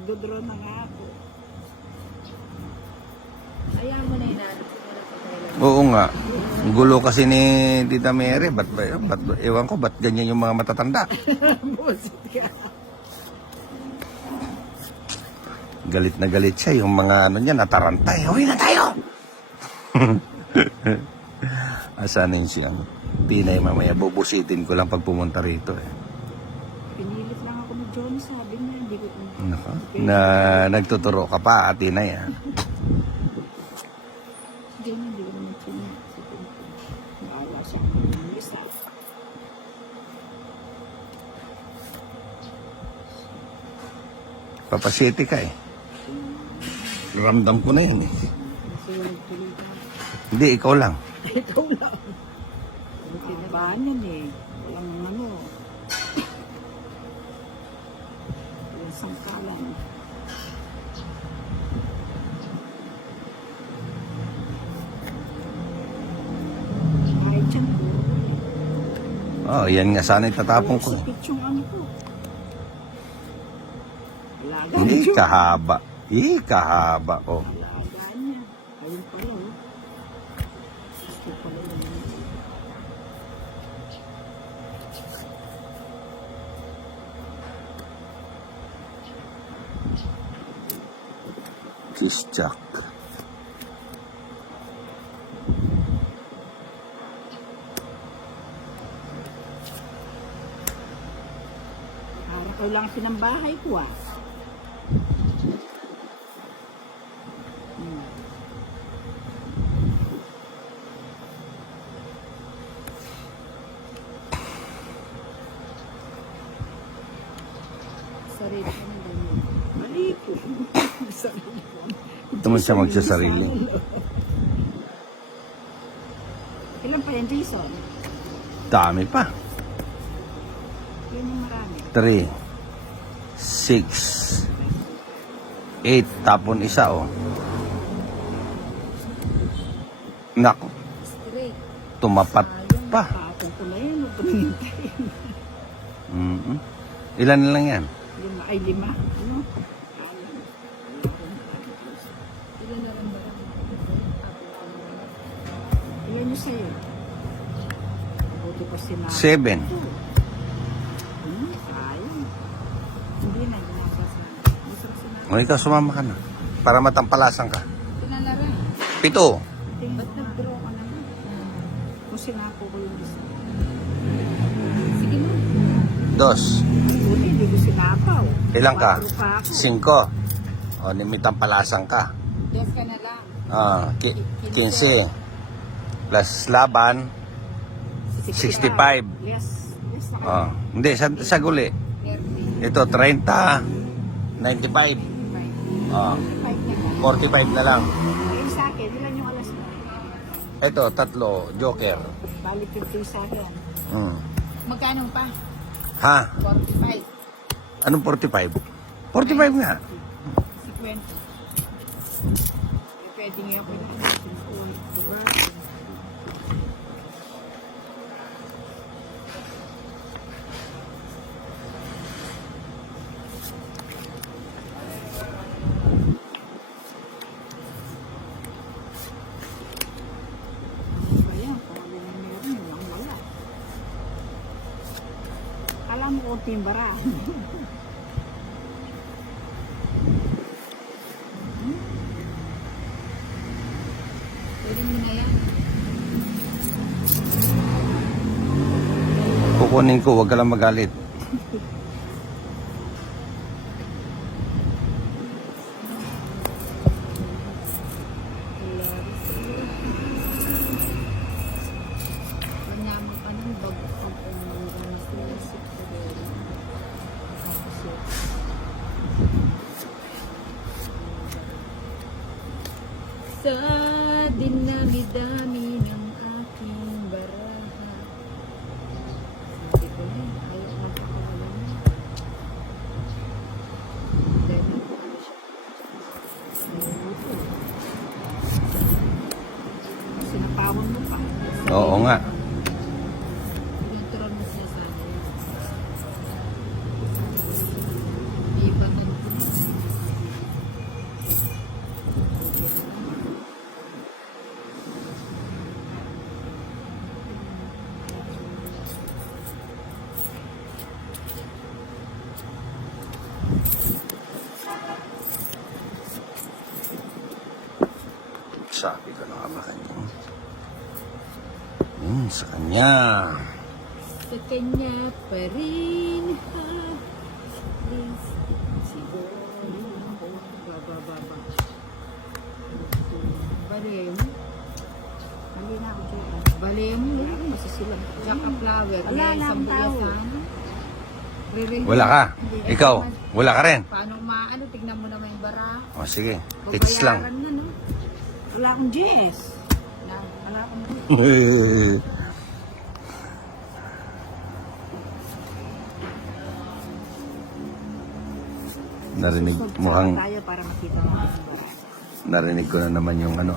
Magdodraw na nga ako. Ayaw mo na inaanap ko na lang. Oo nga. Ang gulo kasi ni Tita Mary. Ewan ko, ba't ganyan yung mga matatanda? Busit ka. Galit na galit siya. Yung mga ano niya, natarantay. Uwi na tayo! Asan yung siyang Tinay mamaya? Bubusitin ko lang pag pumunta rito eh. Pinilit lang ako ni John. Sabi niya, hindi ko... Naka, na nagtuturo ka pa, Tinay ah. Ganyan, hindi ko naman tinig. Naawa siya. Isa. Papasiti ka eh. Ramdam ko na yun eh. Nasulag tuloy ka. Hindi, ikaw lang. Ito lang. Tinabahan yan eh. Walang ano. Walang sangkalan. Kahit siya Oh, yan nga sana itatapon ko eh. Sipit yung ano ko. Alaga Hindi, niya. kahaba. Kahaba ko. Alaga niya. Ayun pala oh. Gusto pala yun. Kiss Jack. Para ko lang sinambahay ko ah. Hmm. Sarili ko ng ganyan. Mali ko. Sarili ko. Ito man siya magsasarili. Ilan pa yan, Jason? Dami pa. Yan yung marami. 3, 6, 8, tapon isa oh. Nako, Straight. tumapat pa. Patong ko na yan. Huwag ko nangintay. Ilan na lang yan? Lima. Ay, lima. Ano? Ilan na rin ba? Ilan yung sa'yo? Buti pa sinabi. 7. Sayang. Hindi na, hindi na sasabi. Gusto ko sinabi. O ikaw, sumama ka na. Para matampalasan ka. Ilan na rin? 7. Ba't nag-draw ka naman? Kung sinako ko yung isa. Sige na. 2. Buti, hindi ko sinapaw. Ilan ka? 4 pa ako. 5. O, mitampalasan ka. Yes ka na lang. 15. Plus laban. 65. Yes. Yes, ako. Hindi, sa guli. 30. Ito, 30. 95. 45 na lang. Eh, sa akin, ilan yung alas mo? Ito, 3. Joker. Bali 50 sa akin. Magkano pa? Ha? 45. Anong 45? 45 nga. 50. Eh, pwede nga ako na. Alam mo kung timbara. Pwede mo na yan. Kukunin ko, huwag ka lang magalit. Pagnaman pa ng bago pang umuha na sila. Sa dinami-dami ng aking baraha. Sabi ko na, ayaw magkakawala na. Dahil ano siya. Sinapawon mo pa. Oo nga. Yung turon mo siya sana yun. Ibatan ko na. Sabi ko na nga ba kanya. Sa kanya. Sa kanya pa rin, ha? Please, siguro ako. Baba. Bale mo? Mali na ako dyan. Bale mo, Wala akong masisilang. Jack of flower. Wala na akong tao. Wala ka. Ikaw, wala ka rin. Paano maano? Tignan mo naman yung bara. O sige, it's lang. Babayaran na, no? Wala akong GS. Na. Wala akong GS. Narinig, Saka mukhang tayo para makita mo ang bara. narinig ko na naman yung ano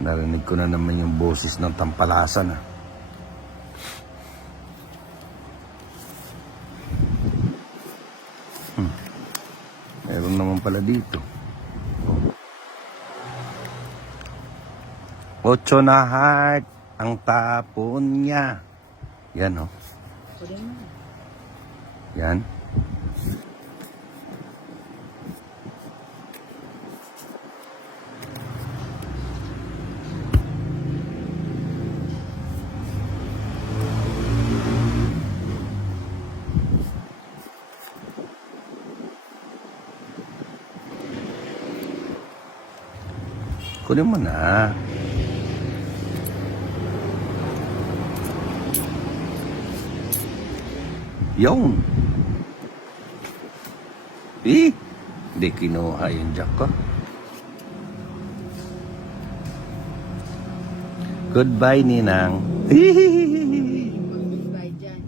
Narinig ko na naman yung boses ng tampalasan Meron naman pala dito. Ocho na heart ang tapon niya. Yan Pwede mo. Yan. Kunin mo na. Yung. Hindi kinuha yung jack ko. Goodbye, Ninang. Mag-goodbye dyan.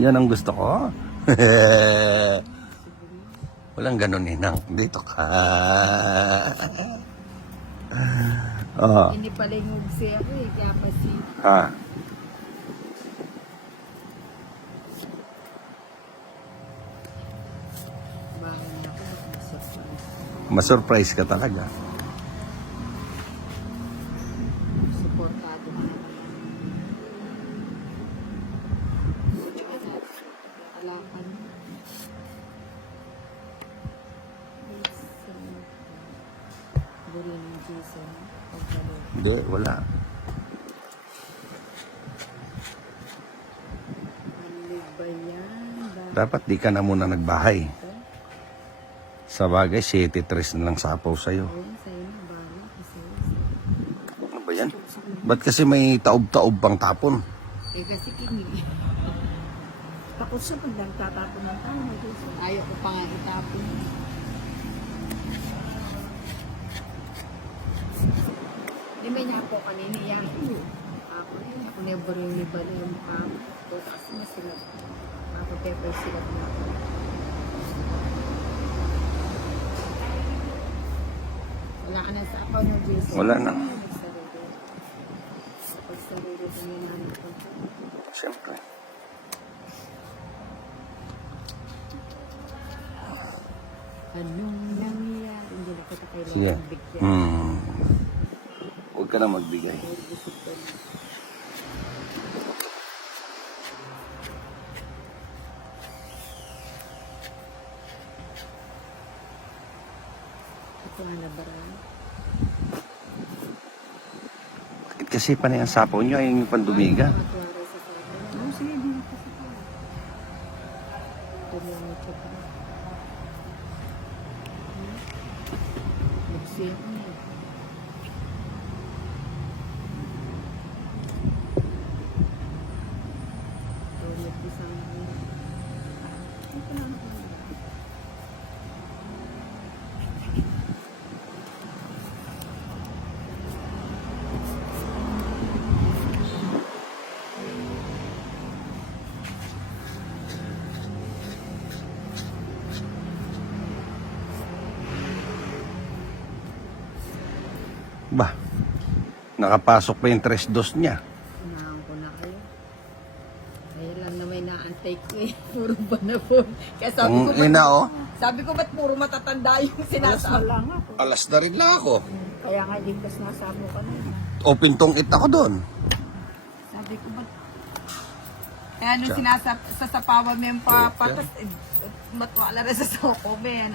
Yan ang gusto ko. Walang ganun, Ninang. Dito ka. Hindi pala yung ugsi ako eh. Kaya pa si... Ha? Bakit niya ako mag-surprise. Masurprise ka talaga. Supportado ka naman. Tsaka na, alakan. Buri ng Jason. Pagkalo. Hindi, wala. Ano ba yan? Dapat di ka na muna nagbahay. Sa bagay, 7-3 na lang sapaw sa'yo. Ayun, sa'yo na. Bala. Kasi, Ano ba yan? Ba't kasi may taob-taob pang tapon? kasi kingi. Takot siya pag nagtatapon ng tao. May gusto. Ayaw ko pa nga itapon. Di may niya po kanina yan. Ako yun. Ako never yung libala yung mukha ko. Kasi mas sila. Ako pepper sila na ako. Wala ka na sa ako no, Jason. Wala na. Pagsarili ko yung namin ko. Siyempre. Anong nangyayari? Hindi na kita Sige. kailangan bigyan. Huwag ka na magbigay. Gusto ko na. Ito nga na barang. Bakit kasi panay ang sapaw nyo ay yung pandumiga? Matuwara sa kanya. Oh, sige, di na kasi pa. Ito lang ito pa. Magsiyak niya. Tulad isang Ito lang ako. Bah, nakapasok pa yung 3-2 niya. unahan ko na kayo. Kaya lang na may naantay ko eh. Puro ba na po. Kaya sabi ko, Ang ina, oh. sabi ko ba't puro matatanda yung Alas sinasabi? lang ako. Alas na rin lang ako. Kaya nga ligtas nasamo ka na. O pintong it ako doon. Sabi ko ba't Kaya nung Tsaka- sasapawan mo yung papatas, Okay. matwala rin sa soko, men.